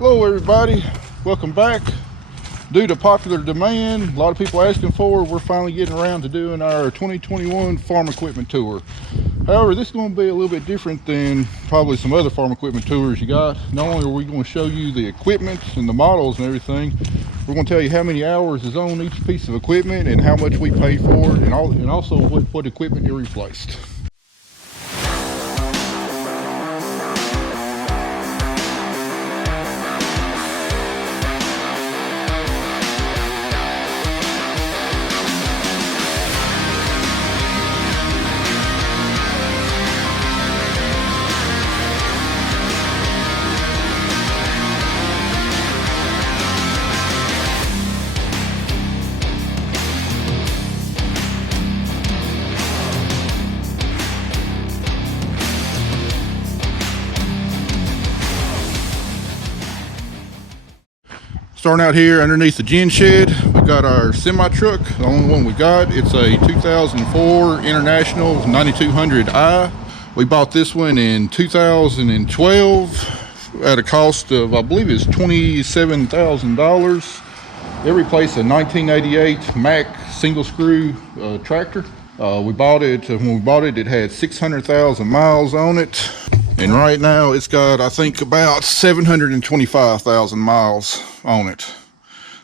Hello everybody, welcome back. Due to popular demand, a lot of people asking for, we're finally getting around to doing our 2021 farm equipment tour. However, this is going to be a little bit different than probably some other farm equipment tours you got. Not only are we going to show you the equipment and the models and everything, we're going to tell you how many hours is on each piece of equipment and how much we pay for it, and also what equipment you replaced. Starting out here underneath the gin shed, we've got our semi truck, the only one we got. It's a 2004 International 9200i. We bought this one in 2012 at a cost of, I believe it's $27,000. It replaced a 1988 Mack single screw tractor. When we bought it, it had 600,000 miles on it. And right now it's got, I think, about 725,000 miles on it.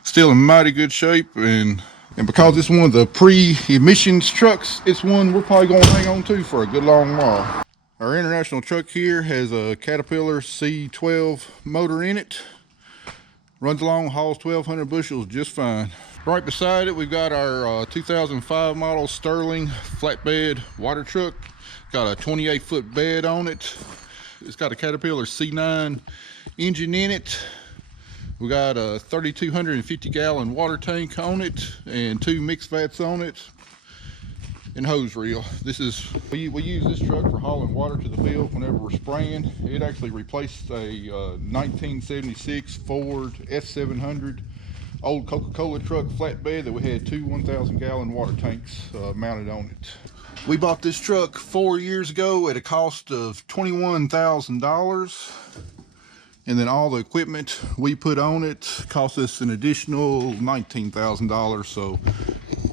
Still in mighty good shape, and because it's one of the pre-emissions trucks, it's one we're probably going to hang on to for a good long while. Our international truck here has a Caterpillar C12 motor in it. Runs along, hauls 1,200 bushels just fine. Right beside it, we've got our 2005 model Sterling flatbed water truck. Got a 28-foot bed on it. It's got a Caterpillar C9 engine in it. We got a 3,250 gallon water tank on it and 2 mixed vats on it and hose reel. We use this truck for hauling water to the field whenever we're spraying. It actually replaced a 1976 Ford S700 old Coca-Cola truck flatbed that we had 2 1,000 gallon water tanks mounted on it. We bought this truck 4 years ago at a cost of $21,000. And then all the equipment we put on it cost us an additional $19,000. So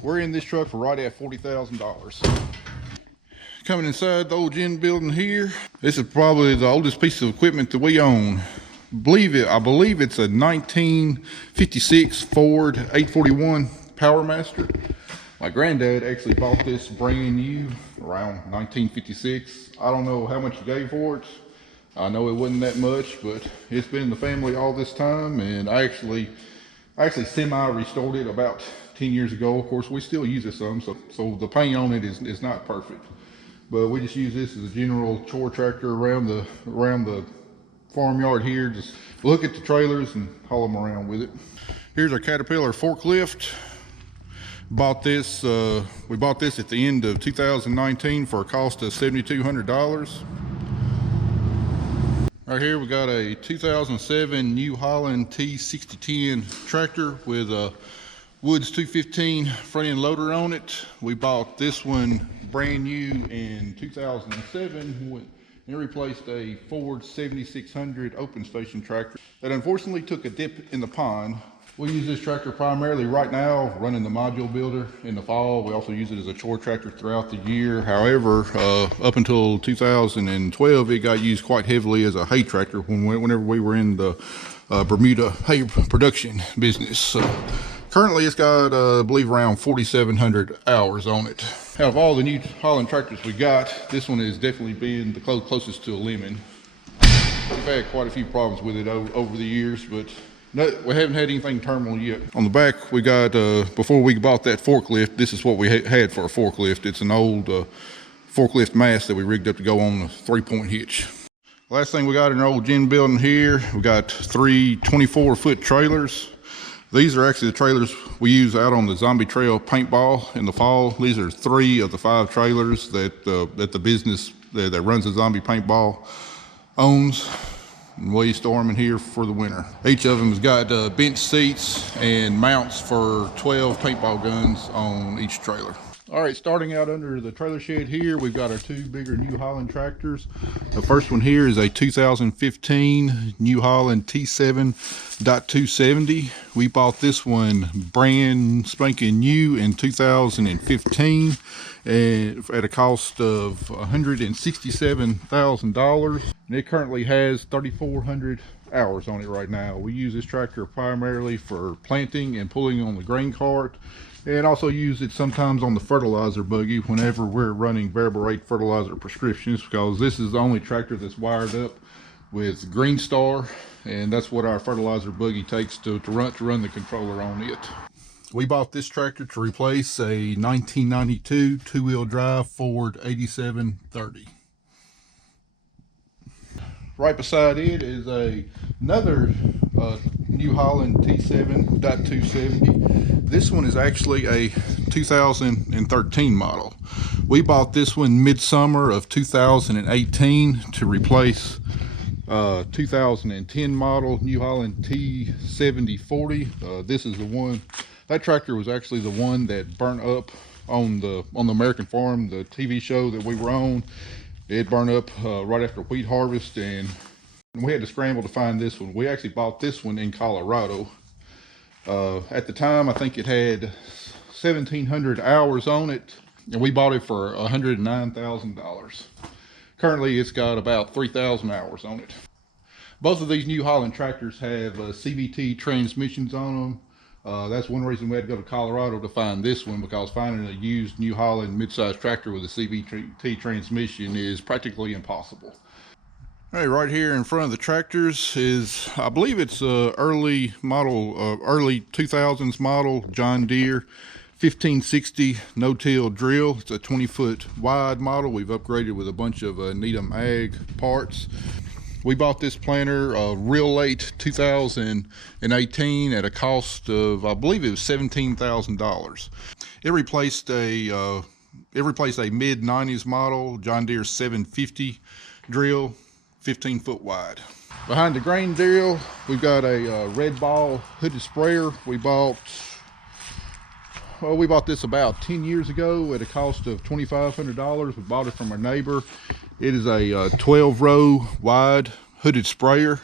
we're in this truck for right at $40,000. Coming inside the old gin building here, this is probably the oldest piece of equipment that we own. I believe it's a 1956 Ford 841 Powermaster. My granddad actually bought this brand new around 1956. I don't know how much he gave for it. I know it wasn't that much, but it's been in the family all this time, and I actually semi-restored it about 10 years ago. Of course, we still use it some, so the paint on it is not perfect. But we just use this as a general chore tractor around the farmyard here. Just look at the trailers and haul them around with it. Here's our Caterpillar forklift. We bought this at the end of 2019 for a cost of $7,200. Right here we got a 2007 New Holland T6010 tractor with a Woods 215 front end loader on it. We bought this one brand new in 2007. It replaced a Ford 7600 open station tractor that unfortunately took a dip in the pond. We use this tractor primarily right now running the module builder in the fall. We also use it as a chore tractor throughout the year. However, up until 2012, it got used quite heavily as a hay tractor whenever we were in the Bermuda hay production business. Currently, it's got, I believe, around 4,700 hours on it. Out of all the New Holland tractors we got, this one has definitely been the closest to a lemon. We've had quite a few problems with it over the years, but no, we haven't had anything terminal yet. On the back, we got, before we bought that forklift, this is what we had for a forklift. It's an old forklift mast that we rigged up to go on a 3-point hitch. Last thing we got in our old gin building here, we got 3 24-foot trailers. These are actually the trailers we use out on the Zombie Trail paintball in the fall. These are 3 of the 5 trailers that the business that runs the Zombie Paintball owns. And we store them in here for the winter. Each of them has got bench seats and mounts for 12 paintball guns on each trailer. All right, starting out under the trailer shed here, we've got our two bigger New Holland tractors. The first one here is a 2015 New Holland T7.270. We bought this one brand spanking new in 2015 and at a cost of $167,000. And it currently has 3,400 hours on it right now. We use this tractor primarily for planting and pulling on the grain cart, and also use it sometimes on the fertilizer buggy whenever we're running variable rate fertilizer prescriptions, because this is the only tractor that's wired up with Green Star, and that's what our fertilizer buggy takes to run the controller on it. We bought this tractor to replace a 1992 two-wheel drive Ford 8730. Right beside it is another New Holland T7.270. This one is actually a 2013 model. We bought this one midsummer of 2018 to replace 2010 model New Holland T7040. This is the one. That tractor was actually the one that burnt up on the American Farm, the TV show that we were on. It burned up right after wheat harvest, and we had to scramble to find this one. We actually bought this one in Colorado. At the time, I think it had 1,700 hours on it, and we bought it for $109,000. Currently, it's got about 3,000 hours on it. Both of these New Holland tractors have CVT transmissions on them. That's one reason we had to go to Colorado to find this one, because finding a used New Holland mid-size tractor with a CVT transmission is practically impossible. All right, right here in front of the tractors is, I believe it's early 2000s model John Deere 1560 no-till drill. It's a 20-foot wide model. We've upgraded with a bunch of Needham Ag parts. We bought this planter real late 2018 at a cost of, I believe it was $17,000. It replaced a mid-90s model John Deere 750 drill, 15-foot wide. Behind the grain drill, we've got a Redball hooded sprayer. We bought this about 10 years ago at a cost of $2,500. We bought it from our neighbor. It is a 12-row wide hooded sprayer,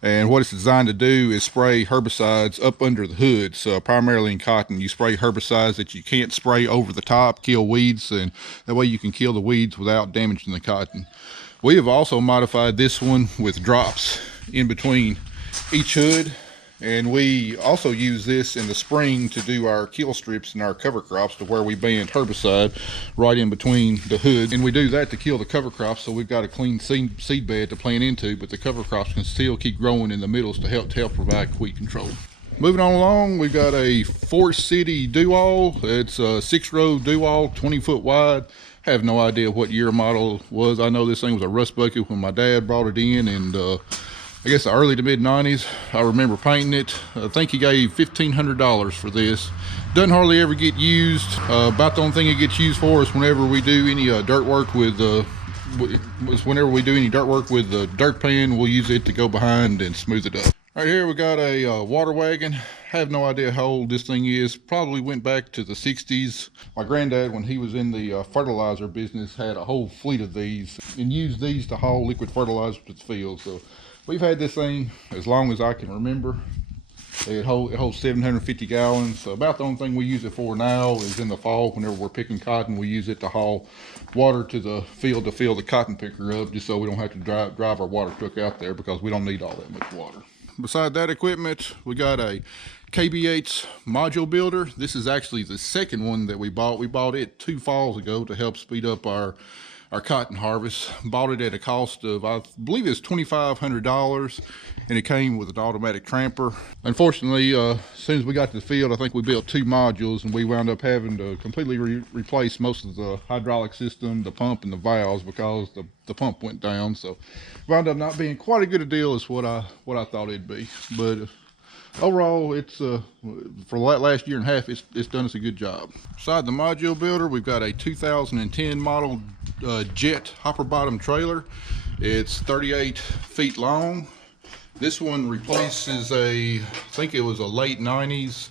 and what it's designed to do is spray herbicides up under the hood. So primarily in cotton, you spray herbicides that you can't spray over the top, kill weeds, and that way you can kill the weeds without damaging the cotton. We have also modified this one with drops in between each hood, and we also use this in the spring to do our kill strips and our cover crops, to where we band herbicide right in between the hood. And we do that to kill the cover crops, so we've got a clean seed bed to plant into, but the cover crops can still keep growing in the middles to help provide weed control. Moving on along, we've got a Forest City do-all. It's a 6-row do-all, 20-foot wide. I have no idea what year model it was. I know this thing was a rust bucket when my dad brought it in, and I guess the early to mid 90s. I remember painting it. I think he gave $1,500 for this. Doesn't hardly ever get used. About the only thing it gets used for is whenever we do any dirt work with the dirt pan. We'll use it to go behind and smooth it up. Right here we got a water wagon. I have no idea how old this thing is. Probably went back to the 60s. My granddad, when he was in the fertilizer business, had a whole fleet of these and used these to haul liquid fertilizer to the field. So we've had this thing as long as I can remember. It holds 750 gallons. So about the only thing we use it for now is in the fall. Whenever we're picking cotton, we use it to haul water to the field to fill the cotton picker up, just so we don't have to drive our water truck out there, because we don't need all that much water. Beside that equipment, we got a KBH module builder. This is actually the second one that we bought. We bought it 2 falls ago to help speed up our cotton harvest. Bought it at a cost of, I believe it's $2,500, and it came with an automatic tramper. Unfortunately, as soon as we got to the field, I think we built 2 modules, and we wound up having to completely replace most of the hydraulic system, the pump, and the valves, because the pump went down. So wound up not being quite as good a deal as what I thought it'd be. But overall, it's for the last year and a half, it's done us a good job. Beside the module builder, we've got a 2010 model Jet hopper bottom trailer. It's 38 feet long. This one replaces I think it was a late 90s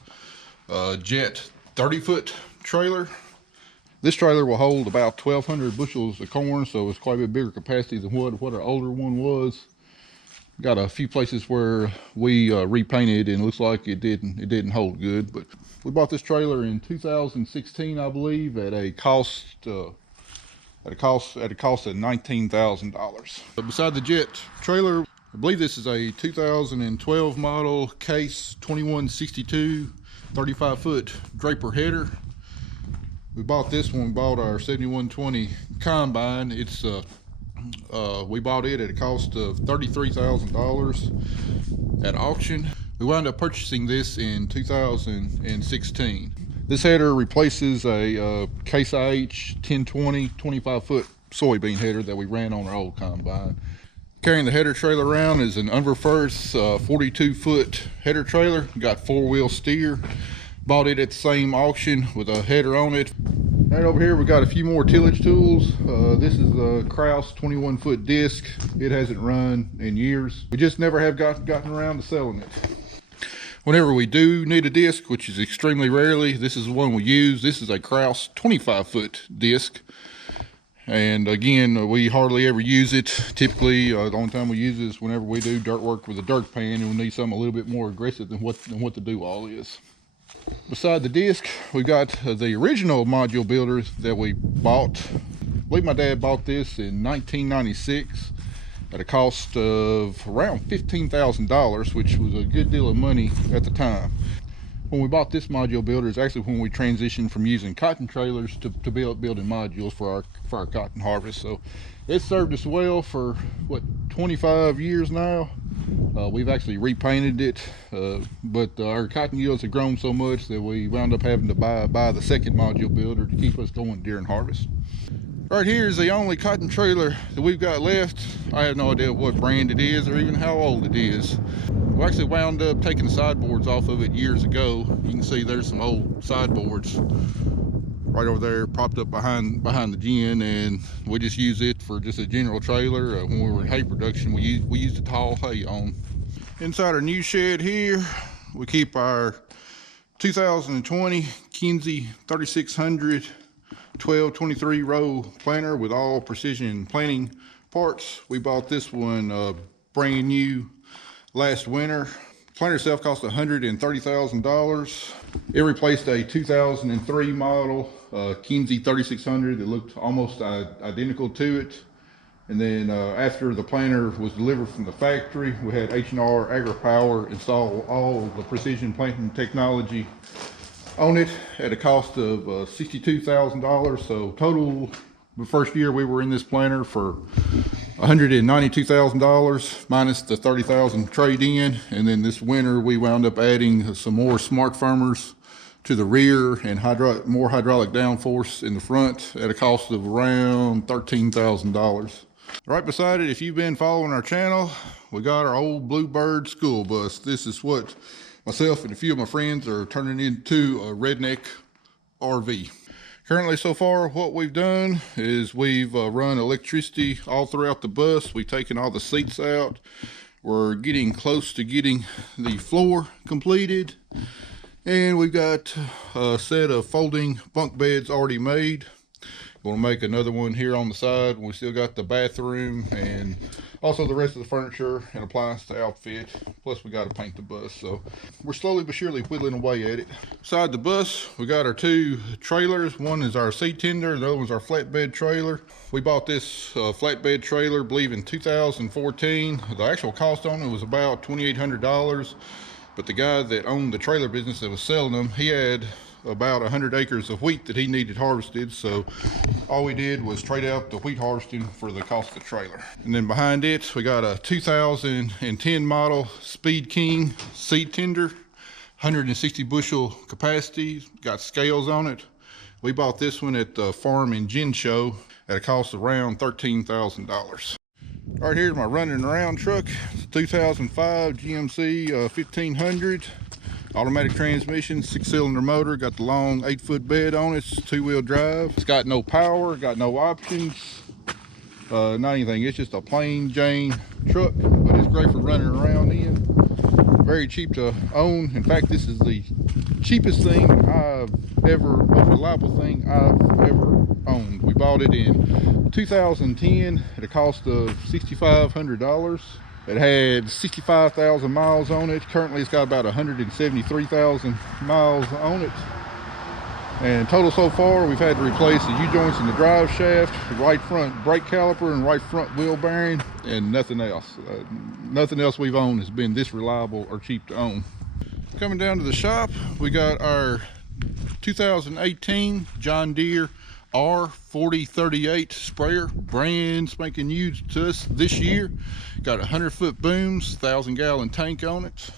Jet 30-foot trailer. This trailer will hold about 1,200 bushels of corn, so it's quite a bit bigger capacity than what our older one was. Got a few places where we repainted and it looks like it didn't hold good, but we bought this trailer in 2016, I believe, at a cost of $19,000. But beside the jet trailer, I believe this is a 2012 model Case 2162 35-foot Draper header. We bought this one. We bought our 7120 combine. It's we bought it at a cost of $33,000 at auction. We wound up purchasing this in 2016. This header replaces a Case IH 1020 25-foot soybean header that we ran on our old combine. Carrying the header trailer around is an First 42-foot header trailer. Got 4-wheel steer. Bought it at the same auction with a header on it. Right over here we got a few more tillage tools. This is a Kraus 21-foot disc. It hasn't run in years. We just never have gotten around to selling it. Whenever we do need a disc, which is extremely rarely, this is the one we use. This is a Kraus 25-foot disc. And again, we hardly ever use it. Typically, the only time we use it is whenever we do dirt work with a dirt pan and we need something a little bit more aggressive than what the do-all is. Beside the disc, we got the original module builder that we bought. I believe my dad bought this in 1996 at a cost of around $15,000, which was a good deal of money at the time. When we bought this module builder is actually when we transitioned from using cotton trailers to building modules for our cotton harvest. So it served us well for what, 25 years now. We've actually repainted it, but our cotton yields have grown so much that we wound up having to buy the second module builder to keep us going during harvest. Right here is the only cotton trailer that we've got left. I have no idea what brand it is or even how old it is. We actually wound up taking the sideboards off of it years ago. You can see there's some old sideboards right over there propped up behind the gin, and we just use it for just a general trailer. When we were in hay production, we used it to haul hay on. Inside our new shed here, we keep our 2020 Kinze 3600 1223 row planter with all precision planting parts. We bought this one brand new last winter. Planter itself cost $130,000. It replaced a 2003 model Kinze 3600 that looked almost identical to it. And then after the planter was delivered from the factory, we had H&R AgriPower install all the precision planting technology on it at a cost of $62,000. So total, the first year we were in this planter for $192,000 minus the $30,000 trade in. And then this winter we wound up adding some more smart firmers to the rear and more hydraulic downforce in the front at a cost of around $13,000. Right beside it, if you've been following our channel, we got our old Bluebird school bus. This is what myself and a few of my friends are turning into a redneck RV. Currently, so far, what we've done is we've run electricity all throughout the bus. We've taken all the seats out. We're getting close to getting the floor completed. And we've got a set of folding bunk beds already made. We'll make another one here on the side. We still got the bathroom and also the rest of the furniture and appliance to outfit. Plus we got to paint the bus. So we're slowly but surely whittling away at it. Beside the bus, we got our two trailers. One is our seed tender, the other one's our flatbed trailer. We bought this flatbed trailer, I believe in 2014. The actual cost on it was about $2,800. But the guy that owned the trailer business that was selling them, he had about 100 acres of wheat that he needed harvested, so all we did was trade out the wheat harvesting for the cost of the trailer. And then behind it we got a 2010 model SpeedKing seed tender, 160 bushel capacity, got scales on it. We bought this one at the farm in Gin Show at a cost of around $13,000. Right here's my running around truck. It's a 2005 GMC 1500. Automatic transmission, 6-cylinder motor, got the long 8-foot bed on it. It's 2-wheel drive. It's got no power, got no options, not anything. It's just a plain Jane truck, but it's great for running around in. Very cheap to own. In fact, this is the cheapest thing most reliable thing I've ever owned. We bought it in 2010 at a cost of $6,500. It had 65,000 miles on it. Currently it's got about 173,000 miles on it. And total so far, we've had to replace the U-joints in the drive shaft, the right front brake caliper, and right front wheel bearing, and nothing else. Nothing else we've owned has been this reliable or cheap to own. Coming down to the shop, we got our 2018 John Deere R4038 sprayer, brand spanking new to us this year. Got 100-foot booms, 1,000-gallon tank on it.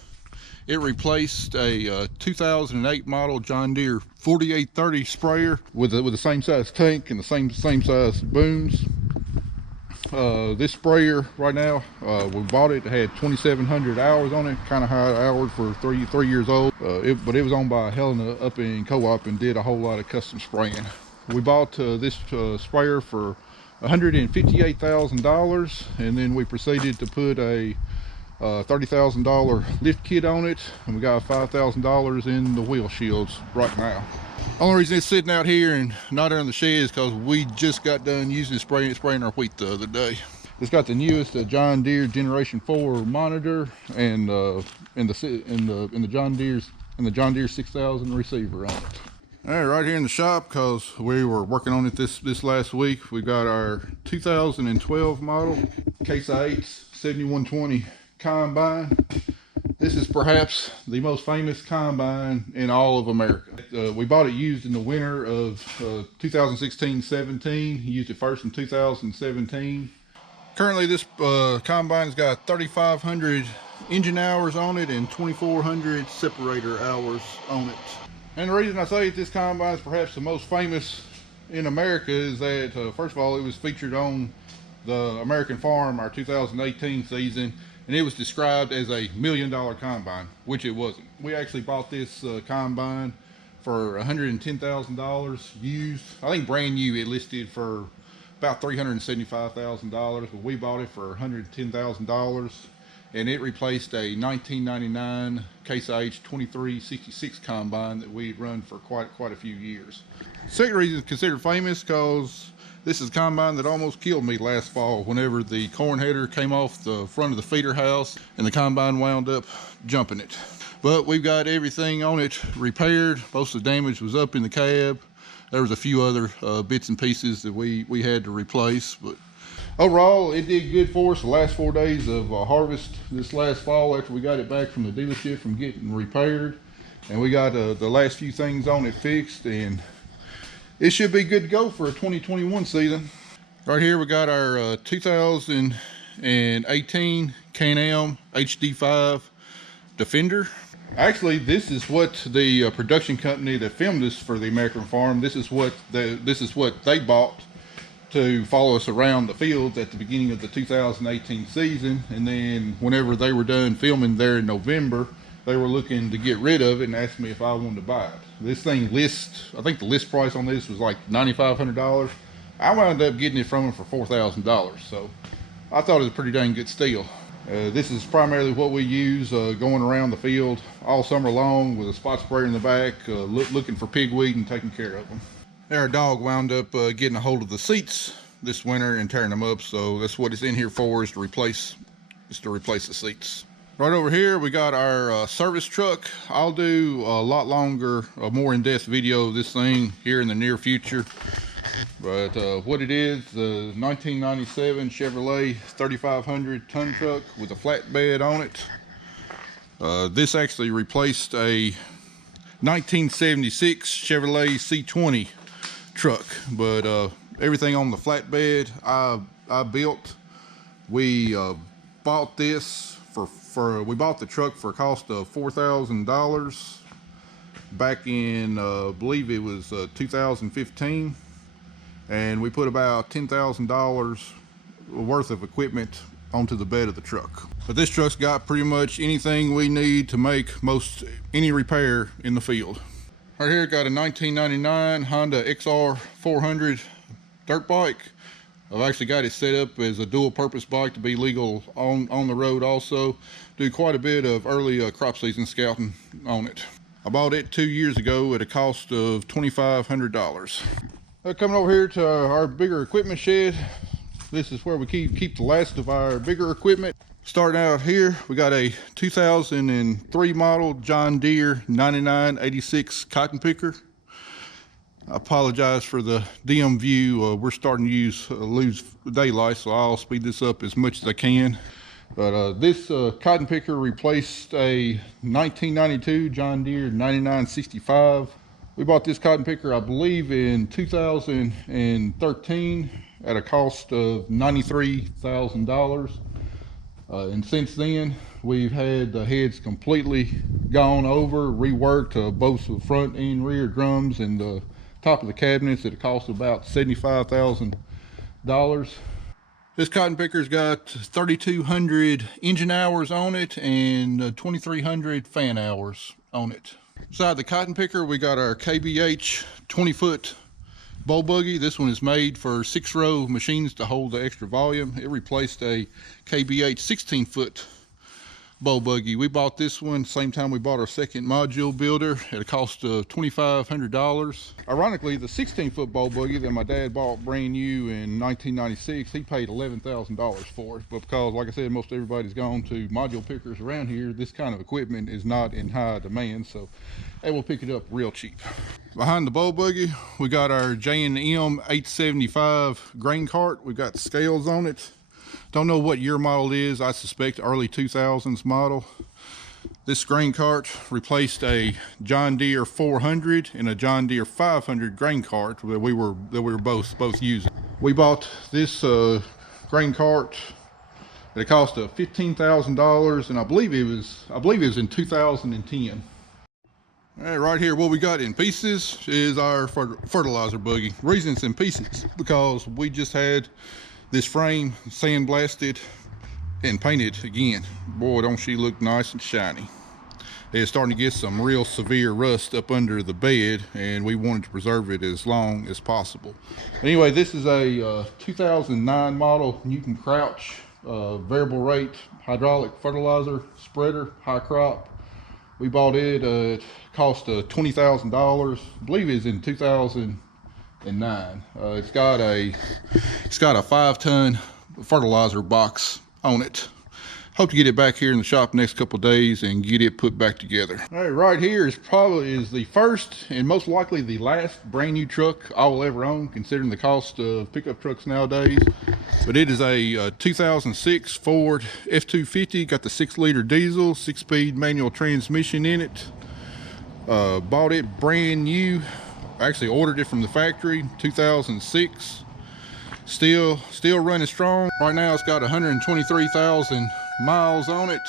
It replaced a 2008 model John Deere 4830 sprayer with the same size tank and the same size booms. This sprayer right now, we bought it had 2,700 hours on it, kind of high hours for three years old. But it was owned by Holland up in Co-op and did a whole lot of custom spraying. We bought this sprayer for $158,000, and then we proceeded to put a $30,000 lift kit on it, and we got $5,000 in the wheel shields right now. Only reason it's sitting out here and not in the shed is because we just got done using spraying our wheat the other day. It's got the newest John Deere Generation 4 monitor and in the John Deere 6000 receiver on it. All right, right here in the shop, because we were working on it this last week, we got our 2012 model Case IH 7120 combine. This is perhaps the most famous combine in all of America. We bought it used in the winter of 2016-17. Used it first in 2017. Currently this combine's got 3,500 engine hours on it and 2,400 separator hours on it. And the reason I say this combine is perhaps the most famous in America is that first of all, it was featured on the American Farm, our 2018 season, and it was described as a $1 million combine, which it wasn't. We actually bought this combine for $110,000 used. I think brand new it listed for about $375,000, but we bought it for $110,000, and it replaced a 1999 Case IH 2366 combine that we'd run for quite a few years. Second reason it's considered famous because this is a combine that almost killed me last fall whenever the corn header came off the front of the feeder house and the combine wound up jumping it. But we've got everything on it repaired. Most of the damage was up in the cab. There was a few other bits and pieces that we had to replace, but overall it did good for us the last 4 days of harvest this last fall after we got it back from the dealership from getting repaired. And we got the last few things on it fixed, and it should be good to go for a 2021 season. Right here we got our 2018 Can-Am HD5 Defender. Actually, this is what the production company that filmed this for the American Farm, this is what they bought to follow us around the fields at the beginning of the 2018 season. And then whenever they were done filming there in November, they were looking to get rid of it and asked me if I wanted to buy it. This thing I think the list price on this was like $9,500. I wound up getting it from them for $4,000, so I thought it was a pretty dang good steal. This is primarily what we use going around the field all summer long with a spot sprayer in the back, looking for pigweed and taking care of them. Our dog wound up getting a hold of the seats this winter and tearing them up, so that's what it's in here for, is to replace the seats. Right over here we got our service truck. I'll do a lot longer, a more in-depth video of this thing here in the near future. But what it is, the 1997 Chevrolet 3500 ton truck with a flatbed on it. This actually replaced a 1976 Chevrolet C20 truck, but everything on the flatbed I built. We bought this we bought the truck for a cost of $4,000 back in I believe it was 2015, and we put about $10,000 worth of equipment onto the bed of the truck. But this truck's got pretty much anything we need to make any repair in the field. Right here got a 1999 Honda XR 400 dirt bike. I've actually got it set up as a dual purpose bike to be legal on the road also. Do quite a bit of early crop season scouting on it. I bought it 2 years ago at a cost of $2,500. Coming over here to our bigger equipment shed. This is where we keep the last of our bigger equipment. Starting out here, we got a 2003 model John Deere 9986 cotton picker. I apologize for the dim view. We're starting to lose daylight, so I'll speed this up as much as I can. But this cotton picker replaced a 1992 John Deere 9965. We bought this cotton picker, I believe, in 2013 at a cost of $93,000. And since then, we've had the heads completely gone over, reworked, both the front and rear drums and the top of the cabinets at a cost of about $75,000. This cotton picker's got 3,200 engine hours on it and 2,300 fan hours on it. Beside the cotton picker, we got our KBH 20-foot bowl buggy. This one is made for 6-row machines to hold the extra volume. It replaced a KBH 16-foot bowl buggy. We bought this one same time we bought our second module builder at a cost of $2,500. Ironically, the 16-foot bowl buggy that my dad bought brand new in 1996, he paid $11,000 for it. But because, like I said, most everybody's gone to module pickers around here, this kind of equipment is not in high demand, so they will pick it up real cheap. Behind the bowl buggy, we got our J&M 875 grain cart. We've got scales on it. Don't know what year model it is. I suspect early 2000s model. This grain cart replaced a John Deere 400 and a John Deere 500 grain cart that we were both using. We bought this grain cart at a cost of $15,000, and I believe it was in 2010. All right, right here, what we got in pieces is our fertilizer buggy. The reason it's in pieces because we just had this frame sandblasted and painted again. Boy, don't she look nice and shiny. It's starting to get some real severe rust up under the bed, and we wanted to preserve it as long as possible. Anyway, this is a 2009 model Newton Crouch variable rate hydraulic fertilizer spreader, high crop. We bought it at cost of $20,000. I believe it's in 2009. It's got a 5-ton fertilizer box on it. Hope to get it back here in the shop next couple of days and get it put back together. All right, right here is the first and most likely the last brand new truck I will ever own, considering the cost of pickup trucks nowadays. But it is a 2006 Ford F-250. Got the 6-liter diesel, 6-speed manual transmission in it. Bought it brand new. Actually ordered it from the factory, 2006. Still running strong. Right now it's got 123,000 miles on it.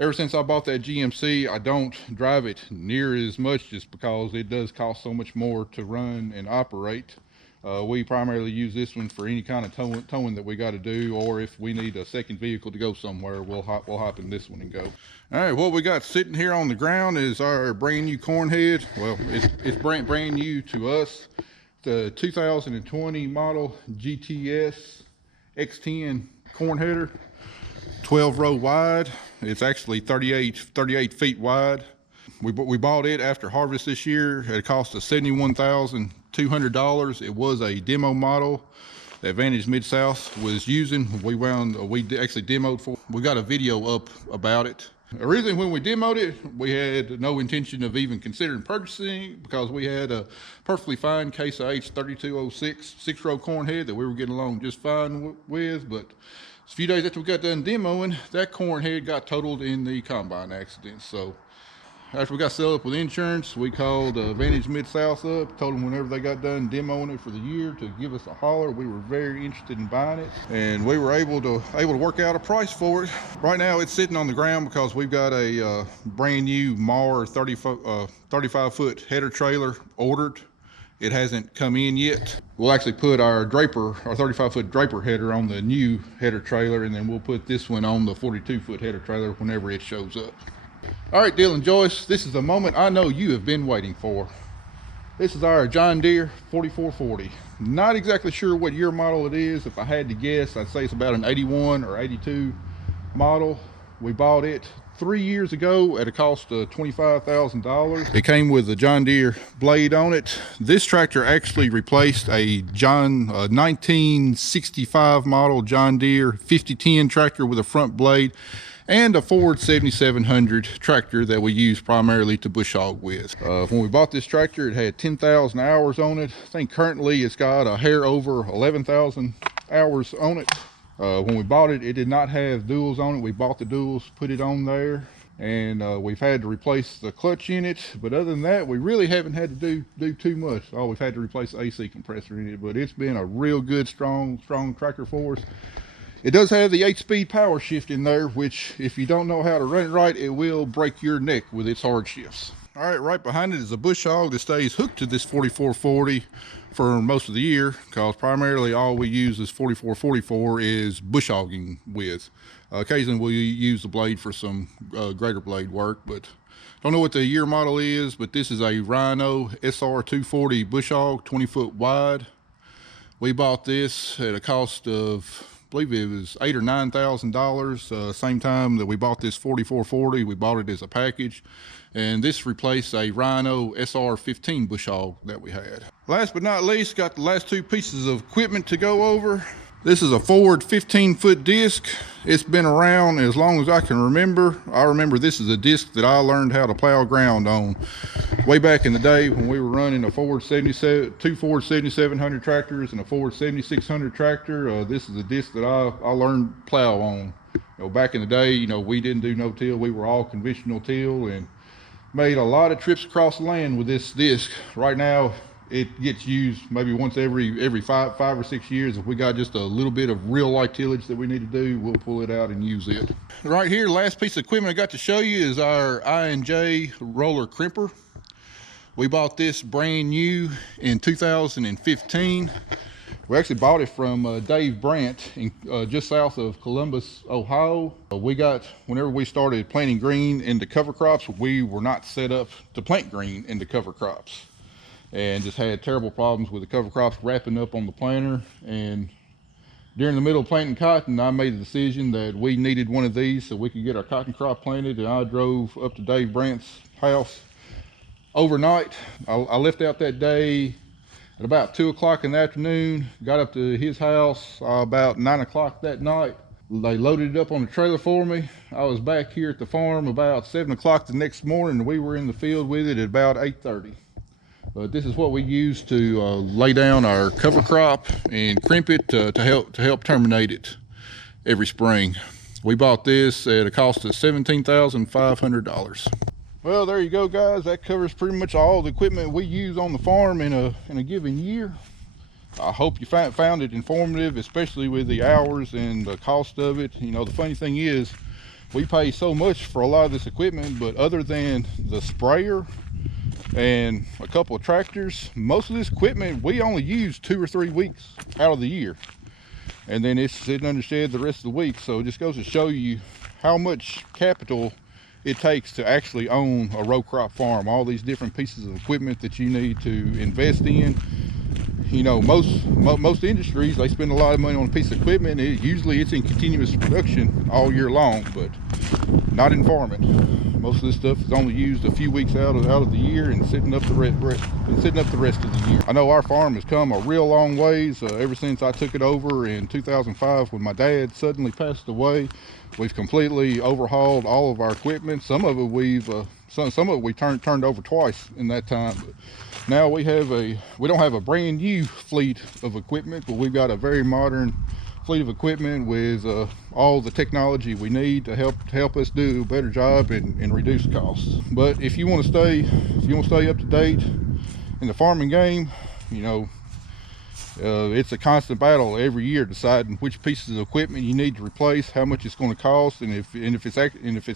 Ever since I bought that GMC, I don't drive it near as much just because it does cost so much more to run and operate. We primarily use this one for any kind of towing that we got to do, or if we need a second vehicle to go somewhere, we'll hop in this one and go. All right, what we got sitting here on the ground is our brand new Cornhead. Well, it's brand new to us. The 2020 model GTS X10 Cornheader, 12-row wide. It's actually 38 feet wide. We bought it after harvest this year at a cost of $71,200. It was a demo model that Advantage Mid-South was using. We actually demoed for. We got a video up about it. Originally, when we demoed it, we had no intention of even considering purchasing it because we had a perfectly fine Case IH 3206 6-row Cornhead that we were getting along just fine with. But a few days after we got done demoing, that Cornhead got totaled in the combine accident. So after we got set up with insurance, we called Advantage Mid-South up, told them whenever they got done demoing it for the year to give us a holler. We were very interested in buying it, and we were able to work out a price for it. Right now it's sitting on the ground because we've got a brand new Mar 35-foot header trailer ordered. It hasn't come in yet. We'll actually put our 35-foot Draper header on the new header trailer, and then we'll put this one on the 42-foot header trailer whenever it shows up. All right, Dylan Joyce, this is the moment I know you have been waiting for. This is our John Deere 4440. Not exactly sure what year model it is. If I had to guess, I'd say it's about an 81 or 82 model. We bought it 3 years ago at a cost of $25,000. It came with a John Deere blade on it. This tractor actually replaced a 1965 model John Deere 5010 tractor with a front blade and a Ford 7700 tractor that we use primarily to bush hog with. When we bought this tractor, it had 10,000 hours on it. I think currently it's got a hair over 11,000 hours on it. When we bought it, it did not have duals on it. We bought the duals, put it on there, and we've had to replace the clutch in it. But other than that, we really haven't had to do too much. Oh, we've had to replace the AC compressor in it, but it's been a real good, strong tractor for us. It does have the 8-speed power shift in there, which if you don't know how to run it right, it will break your neck with its hard shifts. All right, right behind it is a bush hog that stays hooked to this 4440 for most of the year, because primarily all we use this 4444 is bush hogging with. Occasionally we'll use the blade for some greater blade work, but don't know what the year model is, but this is a Rhino SR 240 bush hog, 20-foot wide. We bought this at a cost of, I believe it was $8,000 or $9,000. Same time that we bought this 4440, we bought it as a package, and this replaced a Rhino SR 15 bush hog that we had. Last but not least, got the last two pieces of equipment to go over. This is a Ford 15-foot disc. It's been around as long as I can remember. I remember this is a disc that I learned how to plow ground on way back in the day when we were running a Ford 77, two Ford 7700 tractors and a Ford 7600 tractor. This is a disc that I learned plow on. You know, back in the day, you know, we didn't do no-till. We were all conventional till and made a lot of trips across the land with this disc. Right now, it gets used maybe once every five or 6 years. If we got just a little bit of real light tillage that we need to do, we'll pull it out and use it. Right here, last piece of equipment I got to show you is our I&J roller crimper. We bought this brand new in 2015. We actually bought it from Dave Brandt in, just south of Columbus, Ohio. Whenever we started planting green into cover crops, we were not set up to plant green into cover crops, and just had terrible problems with the cover crops wrapping up on the planter. And during the middle of planting cotton, I made the decision that we needed one of these so we could get our cotton crop planted, and I drove up to Dave Brandt's house overnight. I left out that day at about 2 o'clock in the afternoon, got up to his house about 9 o'clock that night. They loaded it up on the trailer for me. I was back here at the farm about 7 o'clock the next morning, and we were in the field with it at about 8:30. But this is what we use to lay down our cover crop and crimp it to help terminate it every spring. We bought this at a cost of $17,500. Well, there you go, guys. That covers pretty much all the equipment we use on the farm in a given year. I hope you found it informative, especially with the hours and the cost of it. You know, the funny thing is, we pay so much for a lot of this equipment, but other than the sprayer and a couple of tractors, most of this equipment we only use 2 or 3 weeks out of the year, and then it's sitting under shed the rest of the week. So it just goes to show you how much capital it takes to actually own a row crop farm. All these different pieces of equipment that you need to invest in. You know, most industries, they spend a lot of money on a piece of equipment. Usually it's in continuous production all year long, but not in farming. Most of this stuff is only used a few weeks out of the year and sitting up the rest of the year. I know our farm has come a real long ways ever since I took it over in 2005 when my dad suddenly passed away. We've completely overhauled all of our equipment. Some of it we turned over twice in that time. But now we don't have a brand new fleet of equipment, but we've got a very modern fleet of equipment with all the technology we need to help us do a better job and reduce costs. But if you want to stay up to date in the farming game, you know, it's a constant battle every year deciding which pieces of equipment you need to replace, how much it's going to cost, and if it's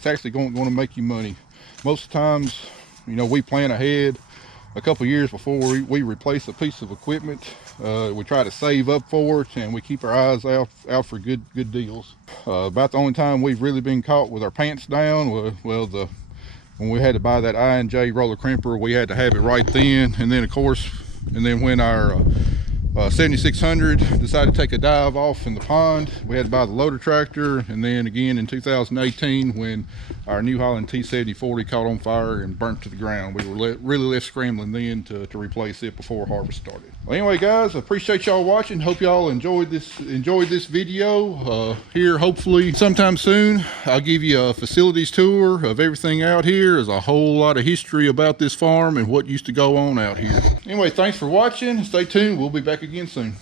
actually going to make you money. Most of the times, you know, we plan ahead a couple years before we replace a piece of equipment. We try to save up for it, and we keep our eyes out for good deals. About the only time we've really been caught with our pants down, when we had to buy that I&J roller crimper, we had to have it right then. And then of course, when our 7600, decided to take a dive off in the pond. We had to buy the loader tractor, and then again in 2018 when our New Holland T7040 caught on fire and burnt to the ground. We were really left scrambling then to replace it before harvest started. Well, anyway guys, I appreciate y'all watching. Hope y'all enjoyed this video. Here hopefully sometime soon I'll give you a facilities tour of everything out here. There's a whole lot of history about this farm and what used to go on out here. Anyway, thanks for watching. Stay tuned. We'll be back again soon.